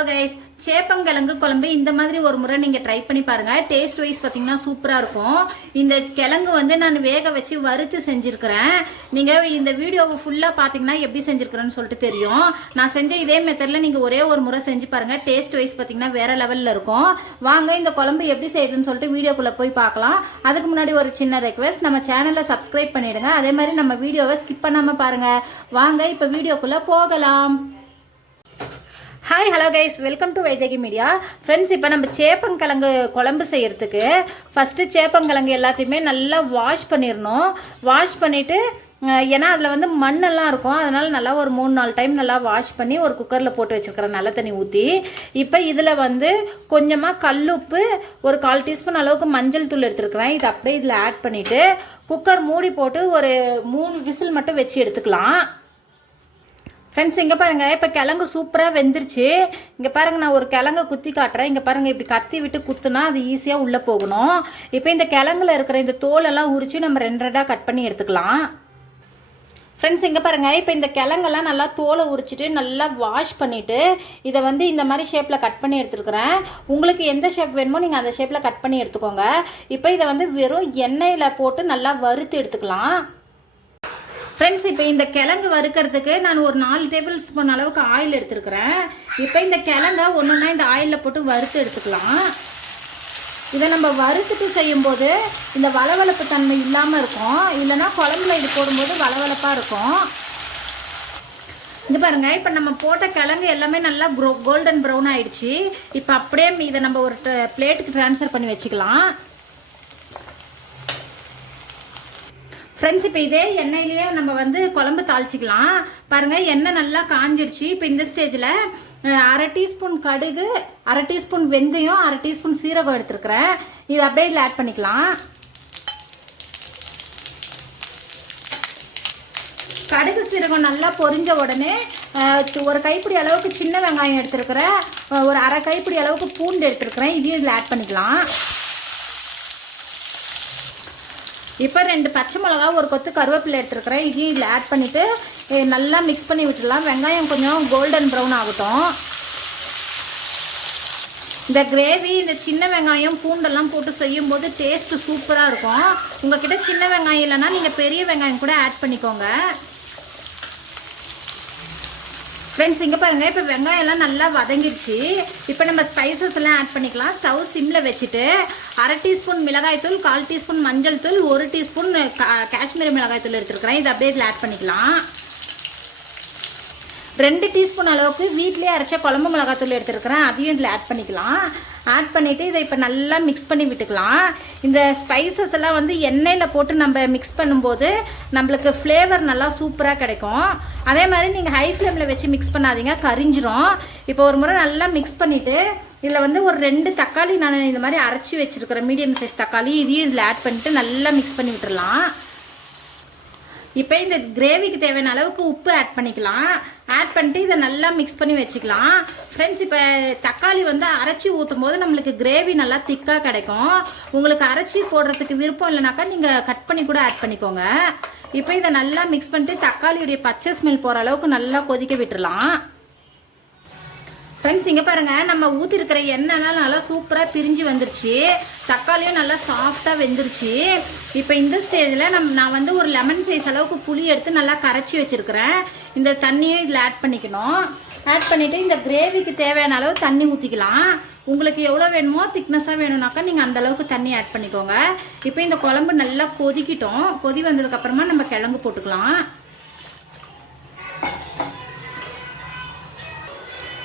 Hello guys சேப்பங்கிழங்கு குழம்பு இந்த மாதிரி ஒரு முறை நீங்கள் ட்ரை பண்ணி பாருங்கள் டேஸ்ட் வைஸ் பார்த்தீங்கன்னா சூப்பராக இருக்கும். இந்த கிழங்கு வந்து நான் வேக வச்சு வறுத்து செஞ்சுருக்கிறேன். நீங்கள் இந்த வீடியோவை ஃபுல்லாக பார்த்தீங்கன்னா எப்படி செஞ்சுருக்கிறேன்னு சொல்லிட்டு தெரியும். நான் செஞ்ச இதே மெத்தடில் நீங்கள் ஒரே ஒரு முறை செஞ்சு பாருங்கள் டேஸ்ட் வைஸ் பார்த்தீங்கன்னா வேறு லெவலில் இருக்கும். வாங்க இந்த குழம்பு எப்படி செய்யுதுன்னு சொல்லிட்டு வீடியோக்குள்ளே போய் பார்க்கலாம் அதுக்கு முன்னாடி ஒரு சின்ன ரெக்வெஸ்ட் நம்ம சேனலை சப்ஸ்கிரைப் பண்ணிவிடுங்க அதே மாதிரி நம்ம வீடியோவை ஸ்கிப் பண்ணாமல் பாருங்கள் வாங்க இப்போ வீடியோக்குள்ளே போகலாம். Hi hello guys welcome to Vaidehi media friends இப்போ நம்ம சேப்பங்கிழங்கு குழம்பு செய்கிறதுக்கு ஃபஸ்ட்டு சேப்பங்கிழங்கு எல்லாத்தையுமே நல்லா வாஷ் பண்ணிடணும். வாஷ் பண்ணிவிட்டு ஏன்னா அதில் வந்து மண்ணெல்லாம் இருக்கும். அதனால் நல்லா ஒரு மூணு நாலு டைம் நல்லா வாஷ் பண்ணி ஒரு குக்கரில் போட்டு வச்சுருக்கிறேன் நல்ல தண்ணி ஊற்றி இப்போ இதில் வந்து கொஞ்சமாக கல்லுப்பு ஒரு கால் டீஸ்பூன் அளவுக்கு மஞ்சள் தூள் எடுத்துருக்குறேன். இது அப்படியே இதில் ஆட் பண்ணிவிட்டு குக்கர் மூடி போட்டு ஒரு மூணு விசில் மட்டும் வச்சு எடுத்துக்கலாம். ஃப்ரெண்ட்ஸ் இங்கே பாருங்கள் இப்போ கிழங்கு சூப்பராக வெந்துருச்சு. இங்கே பாருங்கள் நான் ஒரு கிழங்க குத்தி காட்டுறேன். இங்கே பாருங்கள் இப்படி கத்தி விட்டு குத்துனா அது ஈஸியாக உள்ளே போகணும். இப்போ இந்த கிழங்குல இருக்கிற இந்த தோலெல்லாம் உரித்து நம்ம ரெண்டு ரெண்டாக கட் பண்ணி எடுத்துக்கலாம். ஃப்ரெண்ட்ஸ் இங்கே பாருங்கள் இப்போ இந்த கிழங்கெல்லாம் நல்லா தோலை உரிச்சிட்டு நல்லா வாஷ் பண்ணிவிட்டு இதை வந்து இந்த மாதிரி ஷேப்பில் கட் பண்ணி எடுத்துருக்குறேன். உங்களுக்கு எந்த ஷேப் வேணுமோ நீங்கள் அந்த ஷேப்பில் கட் பண்ணி எடுத்துக்கோங்க. இப்போ இதை வந்து வெறும் எண்ணெயில் போட்டு நல்லா வறுத்து எடுத்துக்கலாம். ஃப்ரெண்ட்ஸ் இப்போ இந்த கிழங்கு வறுக்கிறதுக்கு நான் ஒரு நாலு டேபிள் ஸ்பூன் அளவுக்கு ஆயில் எடுத்துருக்கிறேன். இப்போ இந்த கிழங்க ஒன்றுனா இந்த ஆயிலில் போட்டு வறுத்து எடுத்துக்கலாம். இதை நம்ம வறுத்துட்டு செய்யும்போது இந்த வளவளப்பு தன்மை இல்லாமல் இருக்கும். இல்லைன்னா குழம்புல இது போடும்போது வளவளப்பாக இருக்கும். இது பாருங்க இப்போ நம்ம போட்ட கிழங்கு எல்லாமே நல்லா க்ரோ கோல்டன் ப்ரௌன் ஆகிடுச்சு இப்போ அப்படியே இதை நம்ம ஒரு பிளேட்டுக்கு ட்ரான்ஸ்ஃபர் பண்ணி வச்சுக்கலாம். ஃப்ரெண்ட்ஸ் இப்போ இதே எண்ணெயிலேயே நம்ம வந்து குழம்பு தாளிச்சிக்கலாம். பாருங்கள் எண்ணெய் நல்லா காஞ்சிருச்சு. இப்போ இந்த ஸ்டேஜில் அரை டீஸ்பூன் கடுகு அரை டீஸ்பூன் வெந்தயம் அரை டீஸ்பூன் சீரகம் எடுத்துருக்குறேன். இது அப்படியே இதில் ஆட் பண்ணிக்கலாம். கடுகு சீரகம் நல்லா பொரிஞ்ச உடனே ஒரு கைப்பிடி அளவுக்கு சின்ன வெங்காயம் எடுத்துருக்குறேன். ஒரு அரை கைப்பிடி அளவுக்கு பூண்டு எடுத்துருக்குறேன். இதையும் இதில் ஆட் பண்ணிக்கலாம். இப்போ ரெண்டு பச்சை மிளகா ஒரு கொத்து கருவேப்பிலை எடுத்துருக்குறேன். இதையும் இதில் ஆட் பண்ணிவிட்டு நல்லா மிக்ஸ் பண்ணி விட்டுடலாம். வெங்காயம் கொஞ்சம் கோல்டன் ப்ரௌன் ஆகட்டும். இந்த கிரேவி இந்த சின்ன வெங்காயம் பூண்டெல்லாம் போட்டு செய்யும்போது டேஸ்ட்டு சூப்பராக இருக்கும். உங்ககிட்ட சின்ன வெங்காயம் இல்லைன்னா நீங்கள் பெரிய வெங்காயம் கூட ஆட் பண்ணிக்கோங்க. ஃப்ரெண்ட்ஸ் இங்கே பாருங்கள் இப்போ வெங்காயம் எல்லாம் நல்லா வதங்கிடுச்சு இப்போ நம்ம ஸ்பைசஸ் எல்லாம் ஆட் பண்ணிக்கலாம். ஸ்டவ் சிம்மில் வச்சுட்டு அரை டீஸ்பூன் மிளகாய்த்தூள் கால் டீஸ்பூன் மஞ்சள் தூள் ஒரு டீஸ்பூன் காஷ்மீரி மிளகாய்த்தூள் எடுத்துருக்கிறேன். இதை அப்படியே இதில் ஆட் பண்ணிக்கலாம். ரெண்டு டீஸ்பூன் அளவுக்கு வீட்லேயே அரைச்ச குழம்பு மிளகாத்தூள் எடுத்துருக்கிறேன். அதையும் இதில் ஆட் பண்ணிக்கலாம். ஆட் பண்ணிவிட்டு இதை இப்போ நல்லா மிக்ஸ் பண்ணி விட்டுக்கலாம். இந்த ஸ்பைசஸ் எல்லாம் வந்து எண்ணெயில் போட்டு நம்ம மிக்ஸ் பண்ணும்போது நம்மளுக்கு ஃப்ளேவர் நல்லா சூப்பராக கிடைக்கும். அதே மாதிரி நீங்கள் ஹை ஃப்ளேமில் வச்சு மிக்ஸ் பண்ணாதீங்க. கரிஞ்சிரும். இப்போ ஒரு முறை நல்லா மிக்ஸ் பண்ணிவிட்டு இதில் வந்து ஒரு ரெண்டு தக்காளி நான் இந்த மாதிரி அரைச்சி வச்சுருக்கிறேன். மீடியம் சைஸ் தக்காளி. இதையும் இதில் ஆட் பண்ணிவிட்டு நல்லா மிக்ஸ் பண்ணி விட்டுடலாம் இப்போ இந்த கிரேவிக்கு தேவையான அளவுக்கு உப்பு ஆட் பண்ணிக்கலாம். ஆட் பண்ணிட்டு இதை நல்லா மிக்ஸ் பண்ணி வச்சுக்கலாம். ஃப்ரெண்ட்ஸ் இப்போ தக்காளி வந்து அரைச்சி ஊற்றும் போது நம்மளுக்கு கிரேவி நல்லா திக்காக கிடைக்கும். உங்களுக்கு அரைச்சி போடுறதுக்கு விருப்பம் இல்லைனாக்கா நீங்கள் கட் பண்ணி கூட ஆட் பண்ணிக்கோங்க. இப்போ இதை நல்லா மிக்ஸ் பண்ணிட்டு தக்காளியுடைய பச்சை ஸ்மெல் போகிற அளவுக்கு நல்லா கொதிக்க விட்டுடலாம் ஃப்ரெண்ட்ஸ் இங்கே பாருங்கள் நம்ம ஊற்றிருக்கிற எண்ணெய்லாம் நல்லா சூப்பராக பிரிஞ்சு வந்துருச்சு. தக்காளியும் நல்லா சாஃப்டாக வெந்துருச்சு. இப்போ இந்த ஸ்டேஜில் நம் நான் வந்து ஒரு லெமன் சைஸ் அளவுக்கு புளி எடுத்து நல்லா கரைச்சி வச்சுருக்கிறேன். இந்த தண்ணியை இதில் ஆட் பண்ணிக்கணும். ஆட் பண்ணிவிட்டு இந்த கிரேவிக்கு தேவையான அளவு தண்ணி ஊற்றிக்கலாம் உங்களுக்கு எவ்வளோ வேணுமோ திக்னஸாக வேணும்னாக்கா நீங்கள் அந்தளவுக்கு தண்ணி ஆட் பண்ணிக்கோங்க. இப்போ இந்த குழம்பு நல்லா கொதிக்கிட்டோம். கொதி வந்ததுக்கப்புறமா நம்ம கிழங்கு போட்டுக்கலாம்.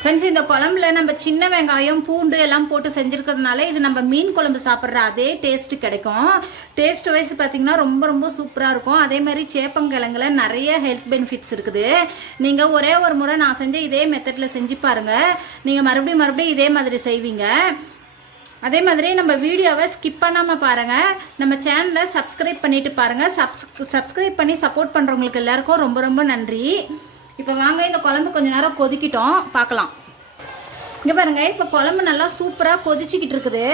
ஃப்ரெண்ட்ஸ் இந்த குழம்புல நம்ம சின்ன வெங்காயம் பூண்டு எல்லாம் போட்டு செஞ்சுருக்கிறதுனால இது நம்ம மீன் குழம்பு சாப்பிட்ற அதே டேஸ்ட்டு கிடைக்கும். டேஸ்ட் வைஸ் பார்த்தீங்கன்னா ரொம்ப ரொம்ப சூப்பராக இருக்கும். அதே மாதிரி சேப்பங்கிழங்குல நிறைய ஹெல்த் பெனிஃபிட்ஸ் இருக்குது. நீங்கள் ஒரே ஒரு முறை நான் செஞ்ச இதே மெத்தடில் செஞ்சு பாருங்கள் நீங்கள் மறுபடியும் மறுபடியும் இதே மாதிரி செய்வீங்க. அதே மாதிரி நம்ம வீடியோவை ஸ்கிப் பண்ணாமல் பாருங்கள் நம்ம சேனலை சப்ஸ்கிரைப் பண்ணிட்டு பாருங்கள் சப்ஸ் சப்ஸ்கிரைப் பண்ணி சப்போர்ட் பண்ணுறவங்களுக்கு எல்லாருக்கும் ரொம்ப ரொம்ப நன்றி. இப்போ வாங்க இந்த குழம்பு கொஞ்ச நேரம் கொதிக்கிட்டோம். பார்க்கலாம் இங்கே பாருங்கள் இப்போ குழம்பு நல்லா சூப்பராக கொதிச்சிக்கிட்டு இருக்குது.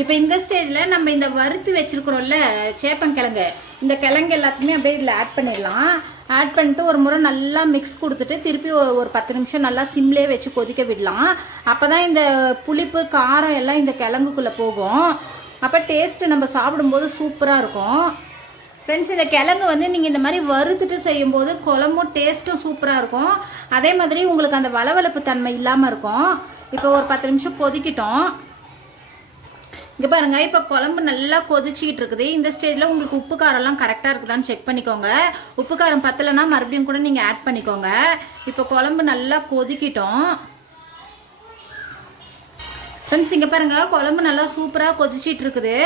இப்போ இந்த ஸ்டேஜில் நம்ம இந்த வறுத்து வச்சுருக்குறோம்ல சேப்பங்கிழங்கு இந்த கிழங்கு எல்லாத்தையுமே அப்படியே இதில் ஆட் பண்ணிடலாம். ஆட் பண்ணிட்டு ஒரு முறை நல்லா மிக்ஸ் கொடுத்துட்டு திருப்பி ஒரு பத்து நிமிஷம் நல்லா சிம்லே வச்சு கொதிக்க விடலாம். அப்போ தான் இந்த புளிப்பு காரம் எல்லாம் இந்த கிழங்குக்குள்ளே போகும். அப்போ டேஸ்ட்டு நம்ம சாப்பிடும்போது சூப்பராக இருக்கும். ஃப்ரெண்ட்ஸ் இந்த கிழங்கு வந்து நீங்கள் இந்த மாதிரி வறுத்துட்டு செய்யும்போது குழம்பும் டேஸ்ட்டும் சூப்பராக இருக்கும். அதே மாதிரி உங்களுக்கு அந்த வளவளப்பு தன்மை இல்லாமல் இருக்கும். இப்போ ஒரு பத்து நிமிஷம் கொதிக்கிட்டோம். இங்கே பாருங்க இப்போ குழம்பு நல்லா கொதிச்சிக்கிட்டு இருக்குது. இந்த ஸ்டேஜில் உங்களுக்கு உப்பு காரம்லாம் கரெக்டாக இருக்குதான்னு செக் பண்ணிக்கோங்க. உப்பு காரம் பத்தலைன்னா மறுபடியும் கூட நீங்கள் ஆட் பண்ணிக்கோங்க. இப்போ குழம்பு நல்லா கொதிக்கிட்டோம். ஃப்ரெண்ட்ஸ் இங்கே பாருங்க குழம்பு நல்லா சூப்பராக கொதிச்சிட்டு இருக்குது.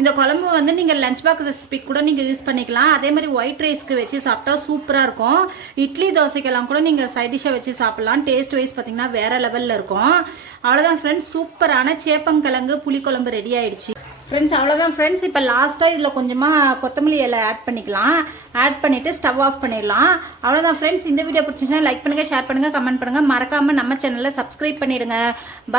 இந்த குழம்பு வந்து நீங்கள் லஞ்ச் பாக்ஸ் ரெசிபி கூட நீங்கள் யூஸ் பண்ணிக்கலாம். அதே மாதிரி ஒயிட் ரைஸ்க்கு வச்சு சாப்பிட்டா சூப்பராக இருக்கும். இட்லி தோசைக்கெல்லாம் கூட நீங்கள் சைட் டிஷ்ஷாக வச்சு சாப்பிட்லாம். டேஸ்ட் வைஸ் பார்த்தீங்கன்னா வேற லெவலில் இருக்கும். அவ்வளோதான் ஃப்ரெண்ட்ஸ் சூப்பரான சேப்பங்கிழங்கு புளிக்குழம்பு ரெடி ஆயிடுச்சு. ஃப்ரெண்ட்ஸ் அவ்வளோதான் ஃப்ரெண்ட்ஸ் இப்போ லாஸ்ட்டாக இதில் கொஞ்சமாக கொத்தமல்லி இலை ஆட் பண்ணிக்கலாம். ஆட் பண்ணிவிட்டு ஸ்டவ் ஆஃப் பண்ணிடலாம். அவ்வளோதான் ஃப்ரெண்ட்ஸ் இந்த வீடியோ பிடிச்சிங்கன்னா லைக் பண்ணுங்கள் ஷேர் பண்ணுங்கள் கமெண்ட் பண்ணுங்கள் மறக்காமல் நம்ம சேனலை சப்ஸ்கிரைப் பண்ணிவிடுங்க பா